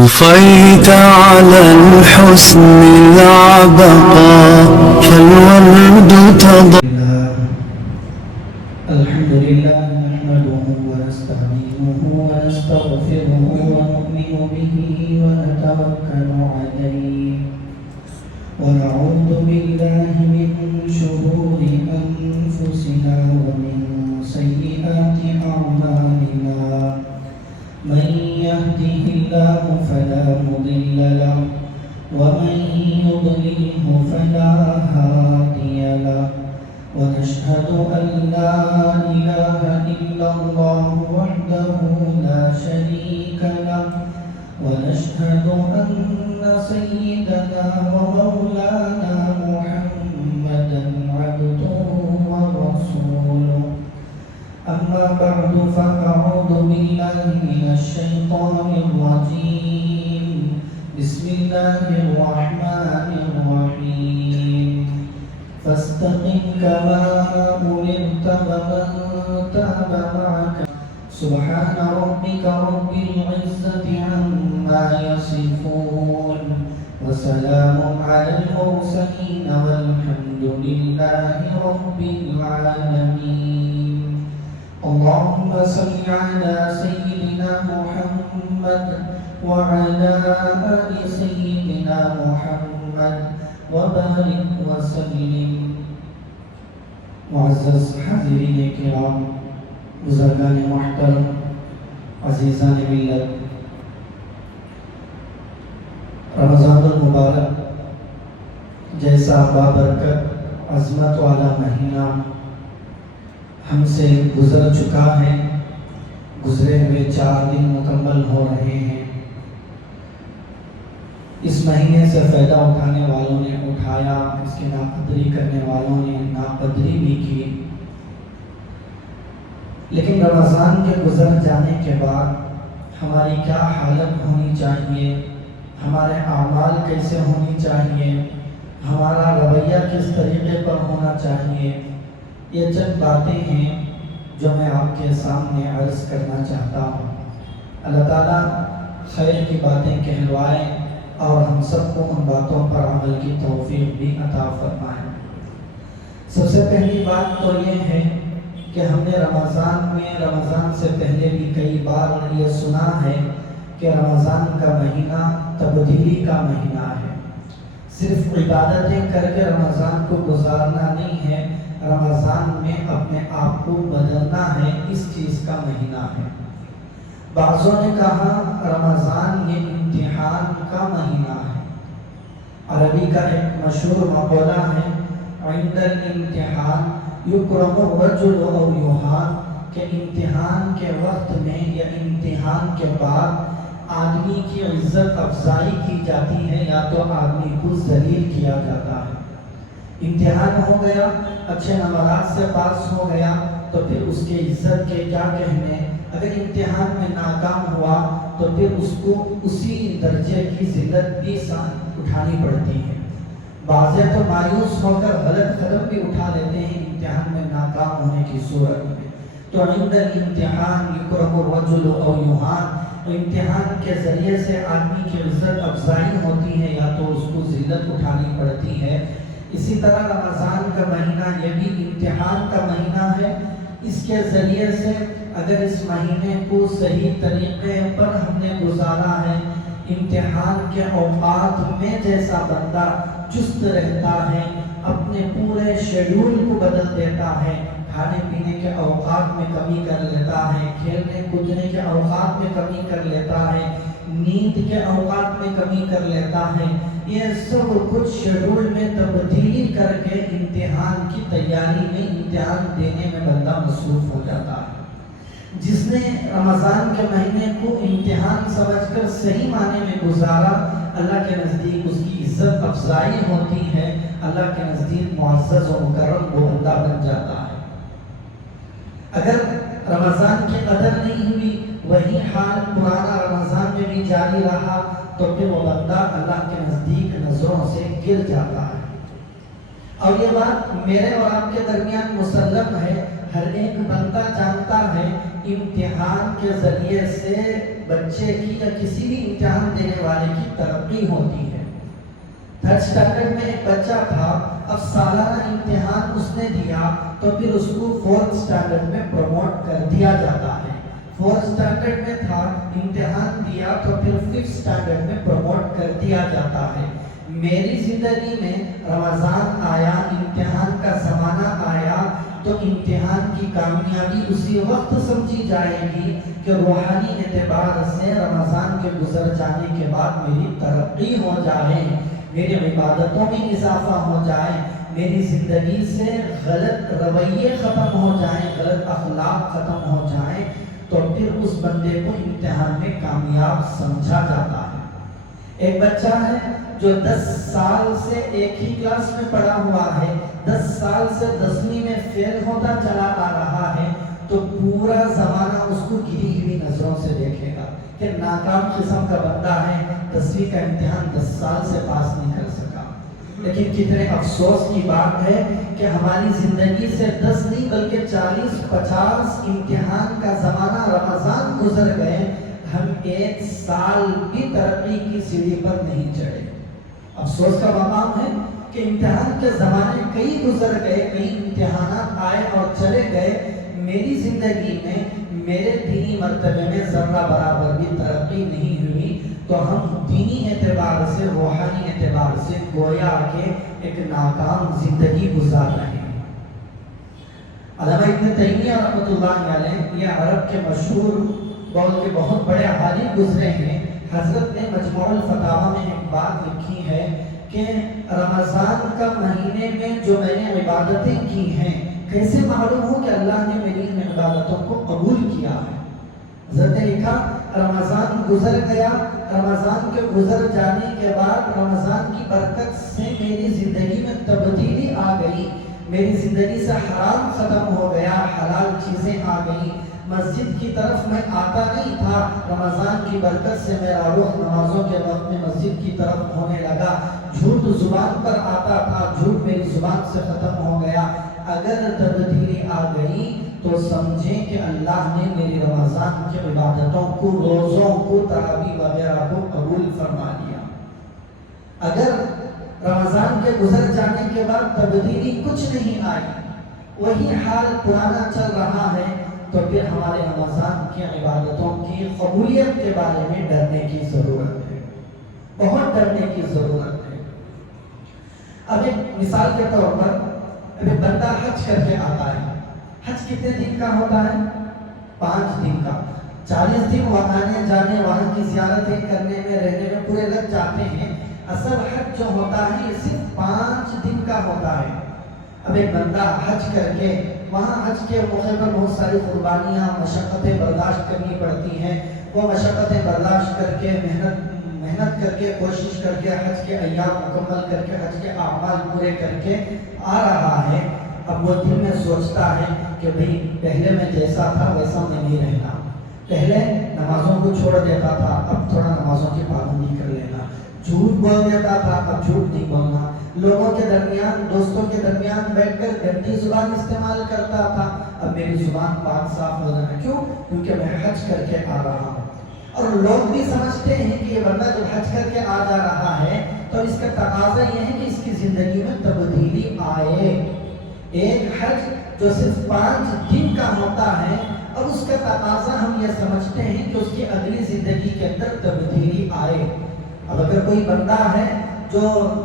طفيت على الحسن العبقى فالورد الحمد لله نحمده ونستعينه ونستغفره ونؤمن به ونتوكل عليه ونعوذ بالله من شرور أنفسنا ومن سيئات أعمالنا من يهده الله فلا مضل له ومن يضلله فلا هادي له ونشهد أن لا إله إلا الله وحده لا شريك له ونشهد أن سيدنا ومولانا محمدا عبده ورسوله أما بعد فأعوذ بالله من الشيطان الرجيم بسم الله الرحمن الرحيم فاستقم كما أمرت ومن تاب معك سبحان ربك رب العزة عما يصفون وسلام على المرسلين والحمد لله رب العالمين اللهم صل على سيدنا محمد وعلى آل سيدنا محمد وبارك وسلم. معزز حاضرین کرام، بزرگان محترم، عزیزان ملت، رمضان المبارک جیسا بابرکت عظمت والا مہینہ ہم سے گزر چکا ہے. گزرے ہوئے 4 دن مکمل ہو رہے ہیں. اس مہینے سے فائدہ اٹھانے والوں نے اٹھایا، اس کی ناقدری کرنے والوں نے ناقدری بھی کی. لیکن رمضان کے گزر جانے کے بعد ہماری کیا حالت ہونی چاہیے، ہمارے اعمال کیسے ہونی چاہیے، ہمارا رویہ کس طریقے پر ہونا چاہیے، یہ چند باتیں ہیں جو میں آپ کے سامنے عرض کرنا چاہتا ہوں. اللہ تعالیٰ خیر کی باتیں کہلوائے اور ہم سب کو ان باتوں پر عمل کی توفیق بھی عطا فرمائے. سب سے پہلی بات تو یہ ہے کہ ہم نے رمضان سے پہلے بھی کئی بار یہ سنا ہے کہ رمضان کا مہینہ تبدیلی کا مہینہ ہے. صرف عبادتیں کر کے رمضان کو گزارنا نہیں ہے، رمضان میں اپنے آپ کو بدلنا ہے. اس چیز کا مہینہ ہے. بعضوں نے کہا رمضان یہ امتحان کا مہینہ ہے. عربی کا ایک مشہور مقولہ ہے عند الامتحان یکرم الرجل او یہان، کہ امتحان کے وقت میں یا امتحان کے بعد آدمی کی عزت افزائی کی جاتی ہے یا تو آدمی کو ذلیل کیا جاتا ہے. امتحان ہو گیا، اچھے نمبرات سے پاس ہو گیا تو پھر اس کے عزت کے کیا کہنے. اگر امتحان میں ناکام ہوا تو پھر اس کو اسی درجے کی ذلت بھی اٹھانی پڑتی ہے. بعضے تو مایوس ہو کر غلط قدم بھی اٹھا لیتے ہیں امتحان میں ناکام ہونے کی صورت میں. تو عند الامتحان یکرم الرجل او یہان، امتحان کے ذریعے سے آدمی کی عزت افزائی ہوتی ہے یا تو اس کو ذلت اٹھانی پڑتی ہے. اسی طرح رمضان کا مہینہ یہ بھی امتحان کا مہینہ ہے. اس کے ذریعے سے اگر اس مہینے کو صحیح طریقے پر ہم نے گزارا ہے، امتحان کے اوقات میں جیسا بندہ چست رہتا ہے، اپنے پورے شیڈول کو بدل دیتا ہے، کھانے پینے کے اوقات میں کمی کر لیتا ہے، کھیلنے کودنے کے اوقات میں کمی کر لیتا ہے، نیند کے اوقات میں کمی کر لیتا ہے، یہ سب کچھ شیڈول میں تبدیلی کر کے امتحان کی تیاری میں امتحان دینے میں بندہ مصروف ہو جاتا ہے. جس نے رمضان کے مہینے کو امتحان سمجھ کر صحیح معنی میں گزارا، اللہ کے نزدیک اس کی عزت افزائی ہوتی ہے، اللہ کے نزدیک معزز و مکرم وہ بندہ بن جاتا ہے. اگر رمضان کی قدر نہیں ہوئی، وہی حال پرانا رمضان میں بھی جاری رہا تو پھر وہ بندہ اللہ کے نزدیک نظروں سے گر جاتا ہے. اور یہ بات میرے اور آپ کے درمیان مسلم ہے. ہر ایک بندہ جانتا ہے امتحان کے ذریعے سے بچے کی یا کسی بھی امتحان دینے والے کی ترقی ہوتی ہے۔ تھرڈ سٹینڈرڈ میں ایک بچہ تھا، اب سالانہ امتحان اس نے دیا تو پھر اس کو فورتھ سٹینڈرڈ میں پروموٹ کر دیا جاتا ہے۔ فورتھ سٹینڈرڈ میں تھا، امتحان دیا تو پھر ففتھ سٹینڈرڈ میں پروموٹ کر دیا جاتا ہے۔ میری زندگی میں رمضان آیا، امتحان کا زمانہ آیا تو امتحان کی کامیابی اسی وقت سمجھی جائے گی کہ روحانی اعتبار سے رمضان کے گزر جانے کے بعد میری ترقی ہو جائے، میری عبادتوں میں اضافہ ہو جائے، میری زندگی سے غلط رویے ختم ہو جائیں، غلط اخلاق ختم ہو جائیں، تو پھر اس بندے کو امتحان میں کامیاب سمجھا جاتا ہے۔ ایک بچہ ہے جو 10 سال سے ایک ہی کلاس میں پڑھا ہوا ہے، 10 سال سے 10ویں میں فیل ہوتا چلا آ رہا ہے، تو پورا زمانہ اس کو گری ہوئی نظروں سے دیکھے گا کہ ناکام قسم کا بندہ ہے، 10ویں کا امتحان 10 سال سے پاس نہیں کر سکا۔ لیکن کتنے افسوس کی بات ہے کہ ہماری زندگی سے 10 نہیں بلکہ 40-50 امتحان کا زمانہ رمضان گزر گئے، ہم 1 سال بھی ترقی کی سیڑھی پر نہیں چڑھے۔ افسوس کا مقام ہے کہ امتحان کے زمانے کئی گزر گئے، کئی امتحانات آئے اور چلے گئے، میری زندگی میں میرے دینی مرتبے میں ذرہ برابر بھی ترقی نہیں ہوئی، تو ہم دینی اعتبار سے، روحانی اعتبار سے گویا کہ ایک ناکام زندگی گزار رہے ہیں۔ علامہ ابن تیمیہ رحمۃ اللہ علیہ یہ عرب کے مشہور قول کے بہت بڑے عالم گزرے ہیں۔ حضرت نے مجموع الفتاوی میں ایک بات لکھی ہے کہ رمضان کا مہینے میں جو میں نے عبادتیں کی ہیں، کیسے معلوم ہو کہ اللہ نے میری ان عبادتوں کو قبول کیا ہے؟ حضرت نے لکھا رمضان گزر گیا، رمضان کے گزر جانے کے بعد رمضان کی برکت سے میری زندگی میں تبدیلی آ گئی، میری زندگی سے حرام ختم ہو گیا، حلال چیزیں آ گئی، مسجد کی طرف میں آتا نہیں تھا، رمضان کی برکت سے میرا رخ نمازوں کے وقت میں مسجد کی طرف ہونے لگا، جھوٹ زبان پر آتا تھا، جھوٹ میری زبان سے ختم ہو گیا۔ اگر تبدیلی آ گئی تو سمجھیں کہ اللہ نے میری رمضان کی عبادتوں کو، روزوں کو، تراویح وغیرہ کو قبول فرما لیا۔ اگر رمضان کے گزر جانے کے بعد تبدیلی کچھ نہیں آئی، وہی حال پرانا چل رہا ہے، تو پھر ہمارے رمضان کی عبادتوں کی قبولیت کے بارے میں ڈرنے کی ضرورت ہے، بہت ڈرنے کی ضرورت ہے۔ اب ایک مثال کے طور پر ایک بندہ حج کر کے آتا ہے، حج کتنے دن کا ہوتا ہے؟ 5 دن کا، 40 دن آنے جانے، وہاں کی زیارتیں کرنے میں، رہنے میں پورے لگ جاتے ہیں۔ اصل حج جو ہوتا ہے یہ صرف 5 دن کا ہوتا ہے۔ اب ایک بندہ حج کر کے وہاں حج کے موقع پر بہت ساری قربانیاں، مشقتیں برداشت کرنی پڑتی ہیں، وہ مشقتیں برداشت کر کے، محنت کر کے، کوشش کر کے، حج کے ایام مکمل کر کے، حج کے اعمال پورے کر کے آ رہا ہے۔ اب وہ دل میں سوچتا ہے کہ بھئی پہلے میں جیسا تھا ویسا میں نہیں رہنا، پہلے نمازوں کو چھوڑ دیتا تھا، اب تھوڑا نمازوں کی پابندی کر لینا، جھوٹ بول دیتا تھا، اب جھوٹ نہیں بولنا، لوگوں کے درمیان، دوستوں کے درمیان بیٹھ کر گندی زبان استعمال کرتا تھا، اب میری زبان پاک صاف ہو جانا۔ کیوں؟ کیونکہ میں حج کر کے آ رہا ہوں۔ اور لوگ بھی سمجھتے ہیں کہ یہ بندہ جب حج کر کے آ جا رہا ہے تو اس کا تقاضا یہ ہے کہ اس کی زندگی میں تبدیلی آئے۔ ایک حج جو صرف 5 دن کا ہوتا ہے، اب اس کا تقاضا ہم یہ سمجھتے ہیں کہ اس کی اگلی زندگی کے اندر تبدیلی آئے۔ اب اگر کوئی بندہ ہے جو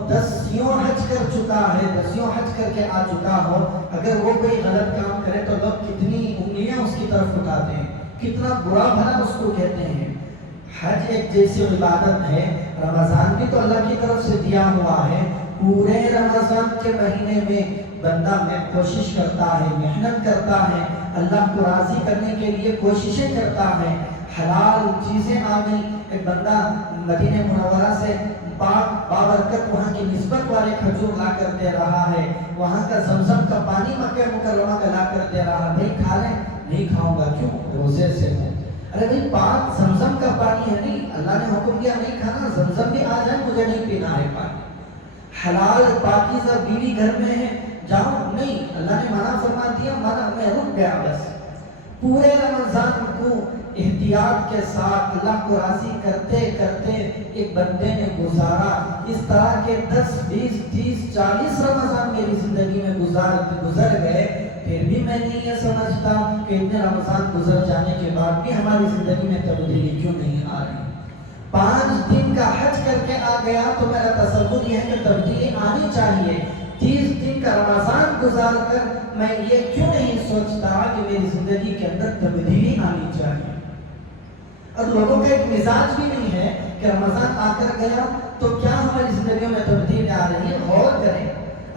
10 حج کر چکا ہے، 10 حج کر کے آ چکا ہو، اگر وہ کوئی غلط کام کرے تو لوگ کتنی انگلیاں اس کی طرف اٹھاتے ہیں، کتنا برا بھلا اس کو کہتے ہیں۔ حج ایک جیسی عبادت ہے، رمضان بھی تو اللہ کی طرف سے دیا ہوا ہے، پورے رمضان کے مہینے میں بندہ میں کوشش کرتا ہے، محنت کرتا ہے، اللہ کو راضی کرنے کے لیے کوششیں کرتا ہے، حلال چیزیں آ گئی، ایک بندہ مدینہ منورہ سے بابرکت وہاں کی نسبت والے کھجور لا کر دے رہا ہے، وہاں کا زمزم کا پانی مکہ مکرمہ کا لا کر دے رہا ہے، بھائی کھا لیں؟ نہیں کھاؤں گا، کیوں؟ روزے سے ہوں۔ ارے بھائی پاک زمزم کا پانی ہے، نہیں اللہ نے حکم دیا نہیں کھانا، زمزم بھی آ جائے مجھے نہیں پینا ہے پانی۔ حلال پاکیزہ بیوی گھر میں ہے، جاؤ نہیں، اللہ نے منع فرما دیا، منع میں رک گیا بس۔ پورے رمضان کو احتیاط کے ساتھ اللہ کو راضی کرتے کرتے ایک بندے نے گزارا۔ اس طرح کے 10 20 30 40 رمضان میری زندگی میں گزر گئے، پھر بھی میں نہیں یہ سمجھتا کہ اتنے رمضان گزر جانے کے بعد بھی ہماری زندگی میں تبدیلی کیوں نہیں آ رہی۔ 5 دن کا حج کر کے آ گیا تو میرا تصور یہ ہے کہ تبدیلی آنی چاہیے۔ 30 دن کا رمضان گزار کر میں یہ کیوں نہیں سوچتا کہ میری زندگی کے اندر تبدیلی آنی چاہیے۔ اور لوگوں کا ایک مزاج بھی نہیں ہے کہ رمضان آ کر گیا تو کیا ہماری زندگیوں میں تبدیلی آ رہی ہے۔ غور کریں،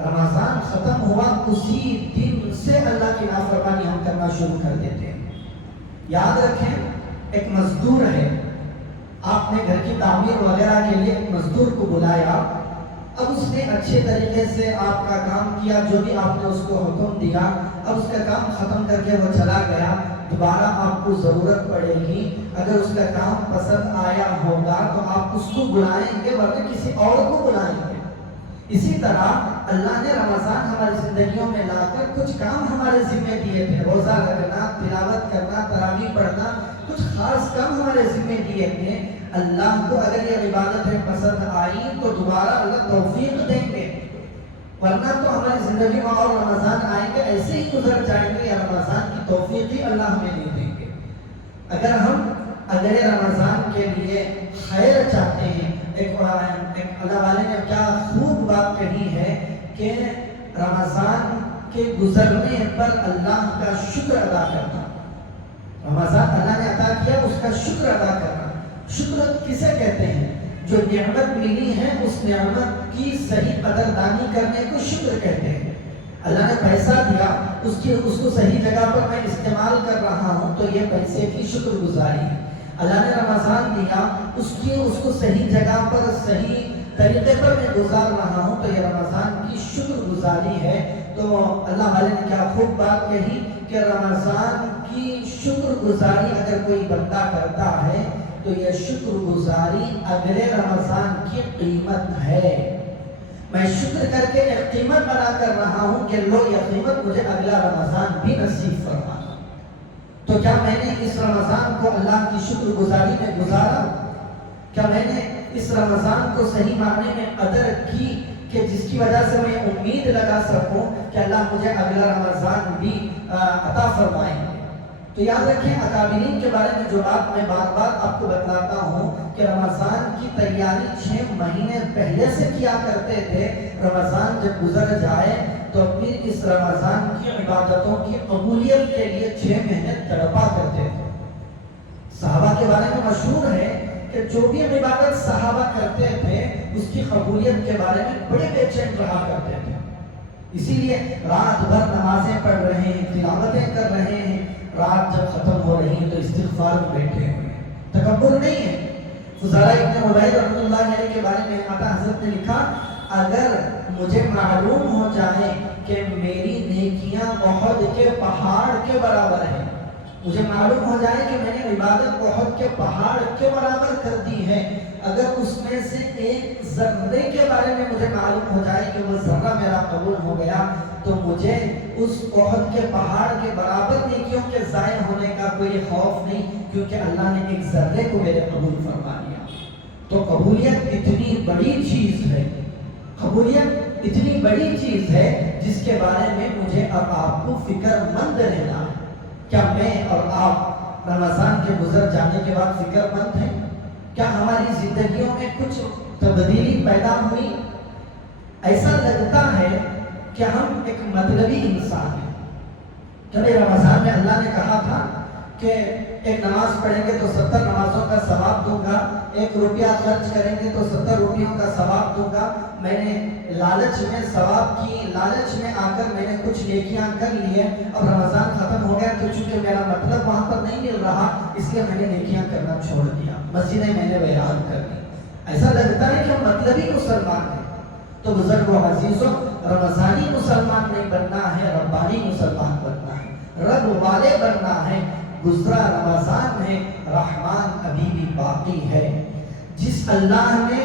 رمضان ختم ہوا اسی دن سے اللہ کی نافرمانی ہم کرنا شروع کر دیتے ہیں۔ یاد رکھیں، ایک مزدور ہے، آپ نے گھر کی تعمیر وغیرہ کے لیے ایک مزدور کو بلایا، اب اس نے اچھے طریقے سے آپ کا کام کیا، جو بھی آپ نے اس کو حکم دیا، اب اس کا کام ختم کر کے وہ چلا گیا، دوبارہ آپ کو ضرورت پڑے گی، اگر اس کا کام پسند آیا ہوگا تو آپ اس کو بلائیں گے ورنہ کسی اور کو بلائیں گے۔ اسی طرح اللہ نے رمضان ہماری زندگیوں میں لا کر کچھ کام ہمارے ذمہ دیے تھے، روزہ رکھنا، تلاوت کرنا، تراویح پڑھنا، کچھ خاص کام ہمارے ذمہ دیے تھے۔ اللہ کو اگر یہ عبادتیں پسند آئی تو دوبارہ اللہ توفیق دیں گے، ورنہ تو ہماری زندگی میں اور رمضان آئیں گے ایسے ہی گزر جائیں گے، یا رمضان کی توفیق ہی اللہ ہمیں نہیں دیں گے۔ اگر ہم اگلے رمضان کے لیے خیر چاہتے ہیں، ایک اللہ والے نے کیا خوب بات کہی ہے کہ رمضان کے گزرنے پر اللہ کا شکر ادا کرنا۔ رمضان اللہ نے عطا کیا، اس کا شکر ادا کرنا۔ شکر کسے کہتے ہیں؟ جو نعمت ملی ہے اس نعمت کی صحیح قدردانی کرنے کو شکر کہتے ہیں۔ اللہ نے پیسہ دیا، اس کو صحیح جگہ پر میں استعمال کر رہا ہوں تو یہ پیسے کی شکر گزاری ہے۔ اللہ نے رمضان دیا، اس کو صحیح جگہ پر صحیح طریقے پر میں گزار رہا ہوں تو یہ رمضان کی شکر گزاری ہے۔ تو اللہ والے نے کیا خوب بات کہی کہ رمضان کی شکر گزاری اگر کوئی بندہ کرتا ہے تو یہ شکر گزاری اگلے رمضان کی قیمت ہے۔ میں شکر کر کے ایک قیمت بنا کر رہا ہوں کہ لو یہ قیمت مجھے اگلا رمضان بھی نصیب فرما۔ تو کیا میں نے اس رمضان کو اللہ کی شکر گزاری میں گزارا؟ کیا میں نے اس رمضان کو صحیح معنی میں قدر کی کہ جس کی وجہ سے میں امید لگا سکوں کہ اللہ مجھے اگلا رمضان بھی عطا فرمائیں گے؟ تو یاد رکھیں، اکابرین کے بارے میں جو بات میں بار بار آپ کو بتلاتا ہوں کہ رمضان کی تیاری 6 مہینے پہلے سے کیا کرتے تھے۔ رمضان جب گزر جائے تو پھر اس رمضان کی عبادتوں کی قبولیت کے لیے 6 مہینے تڑپا کرتے تھے۔ صحابہ کے بارے میں مشہور ہے کہ جو بھی عبادت صحابہ کرتے تھے اس کی قبولیت کے بارے میں بڑے بے چین رہا کرتے تھے۔ اسی لیے رات بھر نمازیں پڑھ رہے ہیں، تلاوتیں کر رہے ہیں، رات جب ختم ہو رہی ہے تو استغفار میں بیٹھے ہوئے ہیں، تکبر نہیں ہے۔ فضالہ ابن عبید رحمۃ اللہ علیہ کے بارے میں آقا حضرت نے لکھا، اگر مجھے معلوم ہو جائے کہ میری نیکیاں احد کے پہاڑ کے برابر ہیں، مجھے معلوم ہو جائے کہ میں نے عبادت احد کے پہاڑ کے برابر کر دی ہے، اگر اس میں سے ایک ذرے کے بارے میں مجھے معلوم ہو جائے کہ وہ ذرہ میرا قبول ہو گیا تو مجھے اس احد کے پہاڑ کے برابر نیکیوں کے ضائع ہونے کا کوئی خوف نہیں، کیونکہ اللہ نے ایک ذرے کو میرے قبول فرما لیا۔ تو قبولیت اتنی بڑی چیز ہے، قبولیت اتنی بڑی چیز ہے جس کے بارے میں مجھے اب آپ کو فکر مند رہنا ہے۔ کیا میں اور آپ رمضان کے گزر جانے کے بعد فکر مند ہیں؟ کیا ہماری زندگیوں میں کچھ تبدیلی پیدا ہوئی؟ ایسا لگتا ہے کہ ہم ایک مطلبی انسان ہیں۔ کبھی رمضان میں اللہ نے کہا تھا کہ ایک نماز پڑھیں گے تو 70 نمازوں کا ثواب دوں گا، 1 روپیہ خرچ کریں گے تو 70 روپیوں کا ثواب دوں گا۔ میں نے لالچ میں ثواب کی لالچ میں آ کر میں نے کچھ نیکیاں کر لی ہے، اب رمضان ختم ہو گیا تو چونکہ میرا مطلب وہاں پر نہیں مل رہا اس لیے میں نے نیکیاں کرنا چھوڑ دیا، مسجدیں میں نے ویران کر دی۔ ایسا لگتا ہے کہ ہم مطلبی مسلمان ہیں۔ تو بزرگ و عزیزوں، رمضانی مسلمان نہیں بننا ہے، ربانی مسلمان بننا ہے، رب والے بننا ہے۔ گزرا رمضان ہے، رحمان ابھی بھی باقی ہے۔ جس اللہ نے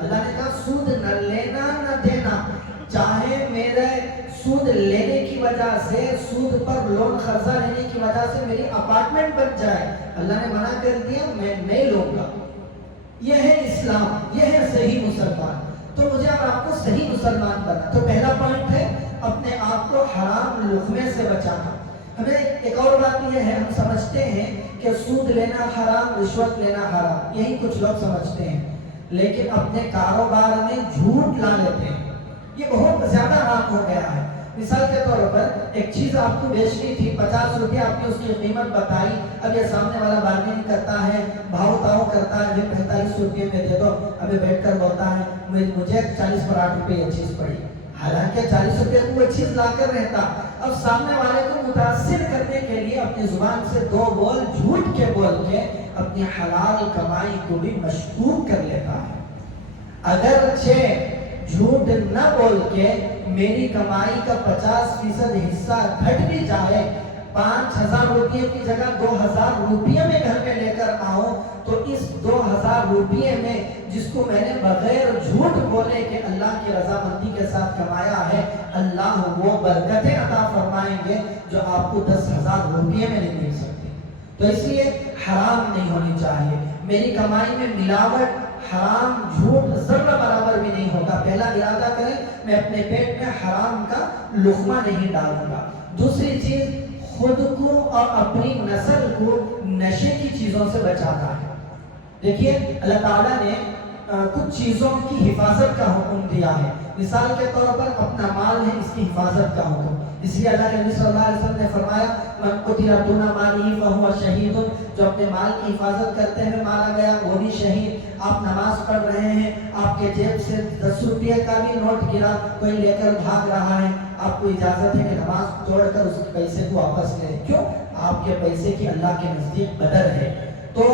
اللہ نے کہا سود نہ لینا نہ دینا، چاہے میرے سود لینے کی وجہ سے، سود پر لون قرضہ لینے کی وجہ سے میری اپارٹمنٹ بن جائے، اللہ نے منع کر دیا، میں نہیں لوں گا۔ یہ ہے اسلام، یہ ہے صحیح مسلمان۔ تو مجھے اور آپ کو صحیح مسلمان بننا، تو پہلا پوائنٹ ہے اپنے آپ کو حرام لقمے سے بچانا۔ ہمیں ایک اور بات یہ ہے، ہم سمجھتے ہیں کہ سود لینا حرام، رشوت لینا حرام، یہی کچھ لوگ سمجھتے ہیں، لیکن اپنے کاروبار میں جھوٹ لا لیتے ہیں، یہ بہت زیادہ عام ہو گیا ہے۔ مثال کے طور پر ایک چیز آپ کو بیچنی تھی، 50 روپے آپ نے اس کی قیمت بتائی، اب یہ سامنے والا بارگیننگ کرتا ہے، بھاؤ تاؤ کرتا ہے، 45 روپے میں دے دو، ابھی بیٹھ کر بولتا ہے مجھے 40 پر 8 روپے یہ چیز پڑی، حالانکہ 40 روپے کو وہ چیز لا کر رہتا۔ اب سامنے والے کو متاثر کرنے کے لیے اپنی زبان سے 2 بول جھوٹ کے بول کے اپنی حلال کمائی کو بھی مشکوک کر لیتا ہے۔ اگرچہ جھوٹ نہ بول کے میری کمائی کا 50% حصہ گھٹ بھی جائے، 5000 روپے کی جگہ 2000 روپے میں گھر میں لے کر آؤں، تو اس 2000 روپے میں جس کو میں نے بغیر جھوٹ بولے کہ اللہ کی رضامندی کے ساتھ کمایا ہے، اللہ وہ برکتیں عطا فرمائیں گے جو آپ کو 10,000 روپے میں نہیں مل سکتی۔ تو اس لیے حرام نہیں ہونی چاہیے، میری کمائی میں ملاوٹ، حرام، جھوٹ ذرہ برابر بھی نہیں ہوگا۔ پہلا ارادہ کریں میں اپنے پیٹ میں حرام کا لقمہ نہیں ڈالوں گا۔ دوسری چیز، خود کو اور اپنی نسل کو نشے کی چیزوں سے بچانا ہے۔ دیکھیے اللہ تعالیٰ نے کچھ چیزوں کی حفاظت کا حکم دیا ہے، مثال کے طور پر اپنا مال ہے، اس کی حفاظت کا حکم، اس لیے اللہ کے نبی صلی اللہ علیہ وسلم نے فرمایا من قتل دون مالہ فہو شہید، جو اپنے مال کی حفاظت کرتے ہوئے مارا گیا وہ بھی شہید۔ آپ نماز پڑھ رہے ہیں، آپ کے جیب سے 10 روپے کا بھی نوٹ گرا، کوئی لے کر بھاگ رہا ہے، آپ کو اجازت ہے کہ نماز توڑ کر اس پیسے کو واپس لیں، کیوں؟ آپ کے پیسے کی اللہ کے نزدیک قدر ہے۔ تو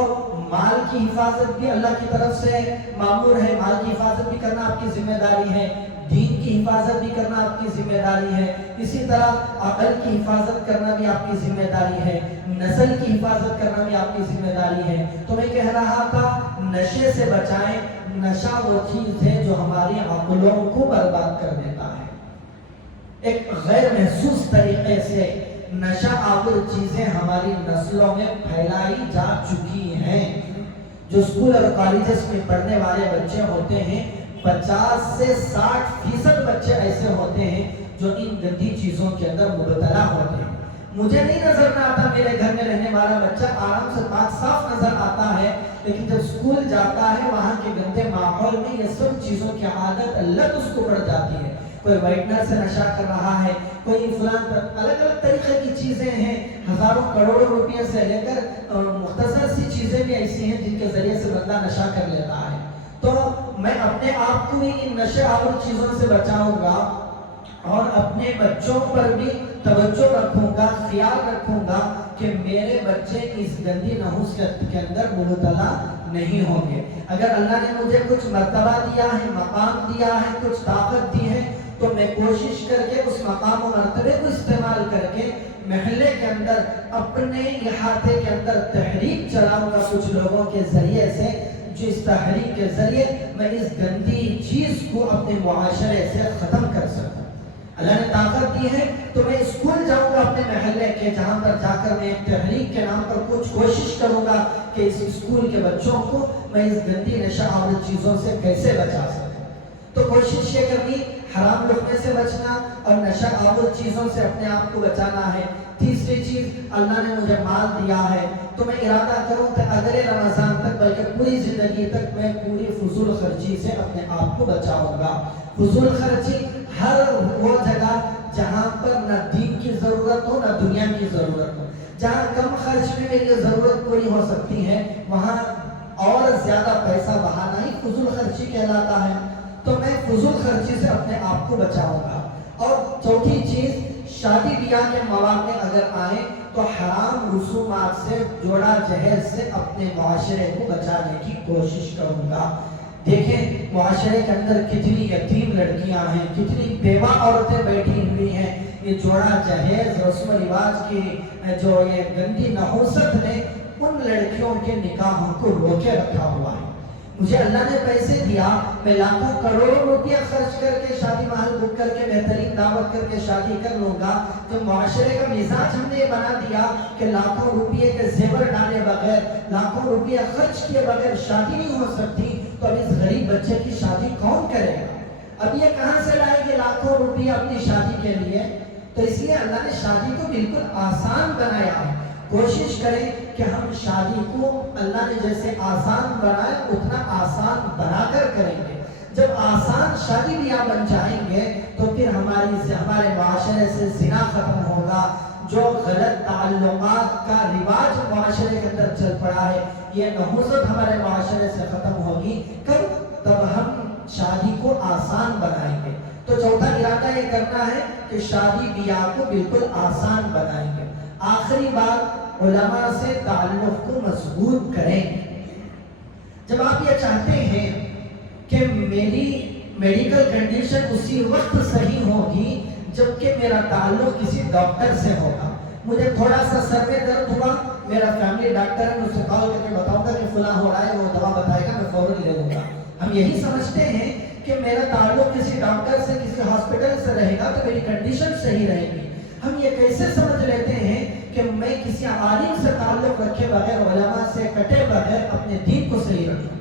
مال کی حفاظت بھی اللہ کی طرف سے مامور ہے، مال کی حفاظت بھی کرنا آپ کی ذمہ داری ہے، دین کی حفاظت بھی کرنا آپ کی ذمہ داری ہے، اسی طرح عقل کی حفاظت کرنا بھی آپ کی ذمہ داری ہے، نسل کی حفاظت کرنا بھی آپ کی ذمہ داری ہے۔ تو میں کہہ رہا تھا نشے سے بچائیں، نشہ وہ چیز ہے جو ہماری عقلوں کو برباد کر دیتا ہے، ایک غیر محسوس طریقے سے نشہ آور چیزیں ہماری نسلوں میں پھیلائی جا چکی ہیں۔ جو اسکول اور کالجز میں پڑھنے والے بچے ہوتے ہیں، 50 سے 60% بچے ایسے ہوتے ہیں جو ان گندی چیزوں کے اندر مبتلا ہوتے ہیں۔ مجھے نہیں نظر نہ آتا، میرے گھر میں رہنے والا بچہ آرام سے پاک صاف نظر آتا ہے، لیکن جب اسکول جاتا ہے وہاں کے گندے ماحول میں یہ سب چیزوں کی عادت لت اس کو پڑ جاتی ہے۔ کوئی وائٹنر سے نشہ کر رہا ہے، کوئی فلان، الگ الگ طریقے کی چیزیں ہیں، ہزاروں کروڑوں روپے سے لے کر مختصر سی چیزیں بھی ایسی ہیں جن کے ذریعے سے بندہ نشہ کر لیتا ہے۔ تو میں اپنے آپ کو بھی ان نشے آور چیزوں سے بچاؤں گا اور اپنے بچوں پر بھی توجہ رکھوں گا، خیال رکھوں گا کہ میرے بچے اس گندی نحوست کے اندر مبتلا نہیں ہوں گے۔ اگر اللہ نے مجھے کچھ مرتبہ دیا ہے، مقام دیا ہے، کچھ طاقت دی ہے، تو میں کوشش کر کے اس مقام و مرتبے کو استعمال کر کے محلے کے اندر، اپنے احاطے کے اندر تحریک چلاؤں گا کچھ لوگوں کے ذریعے سے، جس تحریک کے ذریعے میں اس گندی چیز کو اپنے معاشرے سے ختم کر سکوں۔ اللہ نے طاقت دی ہے تو میں اسکول جاؤں گا اپنے محلے کے، جہاں پر جا کر میں ایک تحریک کے نام پر کچھ کوشش کروں گا کہ اس اسکول کے بچوں کو میں اس گندی نشہ آور چیزوں سے کیسے بچا سکوں۔ تو کوشش یہ کرنی، حرام لقمے سے بچنا اور نشہ آور چیزوں سے اپنے آپ کو بچانا ہے۔ تیسری چیز، اللہ نے مجھے مال دیا ہے تو میں ارادہ کروں کہ اگلے رمضان تک بلکہ پوری زندگی تک میں پوری فضول خرچی سے اپنے آپ کو بچاؤں گا۔ فضول خرچی ہر وہ جگہ جہاں پر نہ دین کی ضرورت ہو نہ دنیا کی ضرورت ہو، جہاں کم خرچ میں میری ضرورت پوری ہو سکتی ہے، وہاں اور زیادہ پیسہ بہانا ہی فضول خرچی کہلاتا ہے۔ تو میں فضول خرچی سے اپنے آپ کو بچاؤں گا۔ اور چوتھی چیز، شادی بیاہ کے مواقع اگر آئیں تو حرام رسومات سے، جوڑا جہیز سے اپنے معاشرے کو بچانے کی کوشش کروں گا۔ دیکھیں معاشرے کے اندر کتنی یتیم لڑکیاں ہیں، کتنی بیوہ عورتیں بیٹھی ہوئی ہیں، یہ جوڑا جہیز رسم و رواج کی جو یہ گندی نحوست نے ان لڑکیوں کے نکاحوں کو روکے رکھا ہوا ہے۔ مجھے اللہ نے پیسے دیا، میں لاکھوں کروڑوں روپیہ خرچ کر کے شادی محل بک کر کے بہترین دعوت کر کے شادی کر لوں گا، تو معاشرے کا مزاج ہم نے یہ بنا دیا کہ لاکھوں روپیے کے زیور ڈالے بغیر، لاکھوں روپیہ خرچ کیے بغیر شادی نہیں ہو سکتی، تو اب اس غریب بچے کی شادی کون کرے گا؟ اب یہ کہاں سے لائے گے لاکھوں روپیہ اپنی شادی کے لیے؟ تو اس لیے اللہ نے شادی کو بالکل آسان بنایا ہے۔ کوشش کریں کہ ہم شادی کو اللہ نے جیسے آسان بنایا اتنا آسان بنا کر کریں گے۔ جب آسان شادی بیاہ بن جائیں گے تو پھر ہمارے معاشرے سے زنا ختم ہوگا، جو غلط تعلقات کا رواج معاشرے کے اندر چل پڑا ہے یہ نحوست ہمارے معاشرے سے ختم ہوگی۔ تب ہم شادی کو آسان بنائیں گے۔ تو چوتھا ارادہ یہ کرنا ہے کہ شادی بیاہ کو بالکل آسان بنائیں گے۔ آخری بات، علماء سے تعلق کو مضبوط کریں۔ جب آپ یہ چاہتے ہیں کہ میری میڈیکل کنڈیشن اسی وقت صحیح ہوگی جبکہ میرا تعلق کسی ڈاکٹر سے ہوگا، مجھے تھوڑا سا سر میں درد ہوا، میرا فیملی ڈاکٹر ہے، مجھ سے کال کر کے بتاؤں گا کہ فلاں ہو رہا ہے، وہ دوا بتائے گا، میں فوراً لے لوں گا۔ ہم یہی سمجھتے ہیں کہ میرا تعلق کسی ڈاکٹر سے کسی ہاسپٹل سے رہے گا تو میری کنڈیشن صحیح رہے گی۔ ہم یہ کیسے سمجھ لیتے ہیں کہ میں کسی عالم سے تعلق رکھے بغیر، علماء سے کٹے بغیر اپنے دین کو صحیح رکھوں؟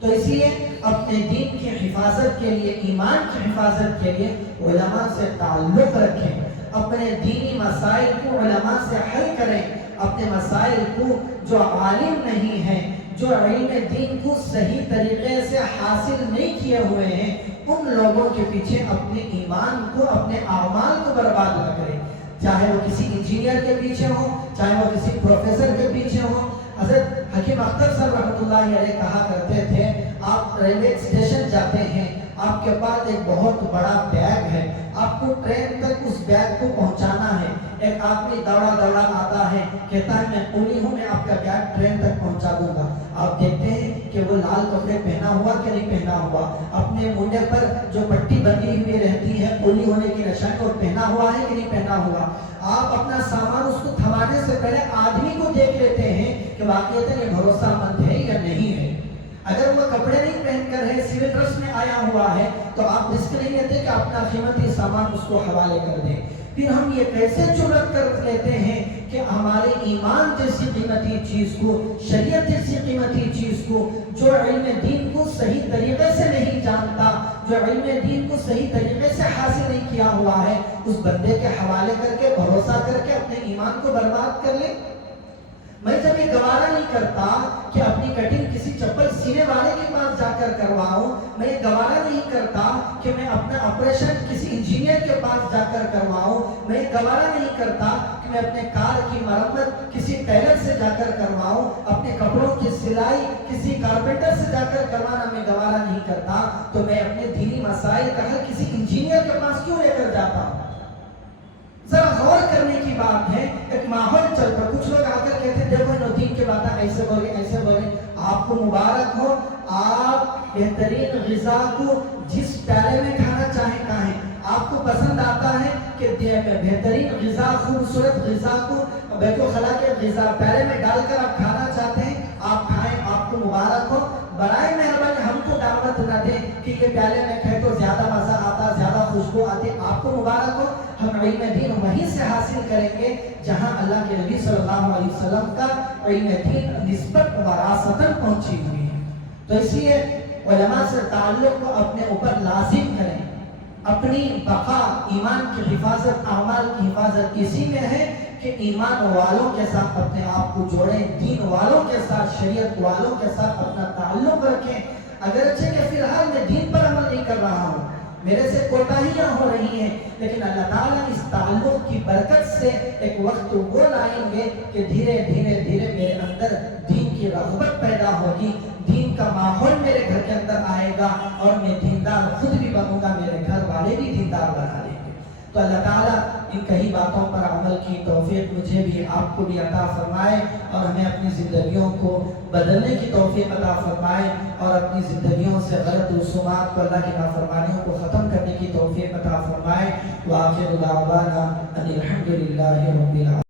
تو اس لیے اپنے دین کی حفاظت کے لیے، ایمان کی حفاظت کے لیے علماء سے تعلق رکھیں، اپنے دینی مسائل کو علماء سے حل کریں، اپنے مسائل کو جو عالم نہیں ہیں، جو علم دین کو صحیح طریقے سے حاصل نہیں کیے ہوئے ہیں، ان لوگوں کے پیچھے اپنے ایمان کو، اپنے اعمال کو برباد نہ کریں، چاہے وہ کسی انجینئر کے پیچھے ہو، چاہے وہ کسی پروفیسر کے پیچھے ہو۔ حضرت حکیم اختر صاحب رحمۃ اللہ علیہ کہا کرتے تھے، آپ ریلوے اسٹیشن جاتے ہیں، آپ کے پاس ایک بہت بڑا بیگ ہے، آپ کو ٹرین تک اس بیگ کو پہنچانا ہے، ایک آدمی دوڑا دوڑا آتا ہے، کہتا ہے میں قولی ہوں، میں آپ کا بیگ ٹرین تک پہنچا دوں گا۔ آپ دیکھتے ہیں کہ وہ لال کپڑے پہنا ہوا کہ نہیں پہنا ہوا، اپنے منڈے پر جو پٹی بندھی ہوئی رہتی ہے قولی ہونے کی نشان، وہ پہنا ہوا ہے کہ نہیں پہنا ہوا۔ آپ اپنا سامان اس کو تھمانے سے پہلے آدمی کو دیکھ لیتے ہیں کہ واقعتاً یہ بھروسہ مند ہے یا نہیں ہے۔ اگر وہ کپڑے نہیں پہن کر ہے، سول ڈریس میں آیا ہوا ہے، تو آپ رسک نہیں لیتے کہ اپنا قیمتی سامان اس کو حوالے کر دیں۔ پھر ہم یہ کیسے جرأت کر لیتے ہیں کہ ہمارے ایمان جیسی قیمتی چیز کو، شریعت جیسی قیمتی چیز کو، جو علم دین کو صحیح طریقے سے نہیں جانتا، جو علم دین کو صحیح طریقے سے حاصل نہیں کیا ہوا ہے، اس بندے کے حوالے کر کے، بھروسہ کر کے اپنے ایمان کو برباد کر لیں۔ میں جب یہ گوارا نہیں کرتا کہ اپنی کٹنگ کسی چپل سینے والے کے پاس جا کر کرواؤں، میں یہ گوارا نہیں کرتا کہ میں اپنا آپریشن کسی انجینئر کے پاس جا کر کرواؤں، میں یہ گوارا نہیں کرتا کہ میں اپنے کار کی مرمت کسی ٹیلر سے جا کر کرواؤں، اپنے کپڑوں کی سلائی کسی کارپینٹر سے جا کر کروانا میں گوارا نہیں کرتا، تو میں اپنے دینی مسائل کا حل کسی انجینئر کے پاس کیوں لے کر جاتا ہوں؟ ذرا غور کرنے کی بات ہے۔ ایک ماحول چل پڑا، کچھ لوگ آ کر کہتے ہیں دیکھو انہوں دین کے باتیں ایسے بولے ایسے بولے۔ آپ کو مبارک ہو، آپ بہترین غذا کو جس پیالے میں کھانا چاہیں کھائیں۔ آپ کو پسند آتا ہے کہ بہترین غذا، خوبصورت غذا کو بیت الخلا کے غذا پیالے میں ڈال کر آپ کھانا چاہتے ہیں، آپ کھائیں، آپ کو مبارک ہو۔ برائے مہربانی ہم کو دعوت نہ دیں کہ یہ پیالے میں کھائے تو زیادہ مزہ آتا، زیادہ خوشبو آتی۔ آپ کو مبارک ہو، ہم علم دین وہیں سے حاصل کریں گے جہاں اللہ کے نبی صلی اللہ علیہ وسلم کا علم دین نسبت وراثتاً پہنچی ہوئی ہے۔ تو اس لیے علماء سے تعلق کو اپنے اوپر لازم کریں۔ اپنی بقا، ایمان کی حفاظت، اعمال کی حفاظت اسی میں ہے کہ ایمان والوں کے ساتھ اپنے آپ کو جوڑیں، دین والوں کے ساتھ، شریعت والوں کے ساتھ اپنا تعلق رکھیں۔ اگرچہ کہ فی الحال میں دین پر عمل نہیں کر رہا ہوں، میرے سے کوتاہیاں ہو رہی ہیں، لیکن اللہ تعالیٰ اس تعلق کی برکت سے ایک وقت وہ لائیں گے کہ دھیرے دھیرے دھیرے میرے اندر دین کی رغبت پیدا ہوگی، دین کا ماحول میرے گھر کے اندر آئے گا، اور میں دیندار خود بھی بنوں گا، میرے گھر والے بھی دیندار بنا لیں گے۔ تو اللہ تعالیٰ ان کئی باتوں پر عمل کی توفیق مجھے بھی، آپ کو بھی عطا فرمائے، اور ہمیں اپنی زندگیوں کو بدلنے کی توفیق عطا فرمائے، اور اپنی زندگیوں سے غلط رسومات کو، اللہ کی نافرمانیوں کو ختم کرنے کی توفیق عطا فرمائے۔ وآخر دعوانا ان الحمد للہ رب العالمین۔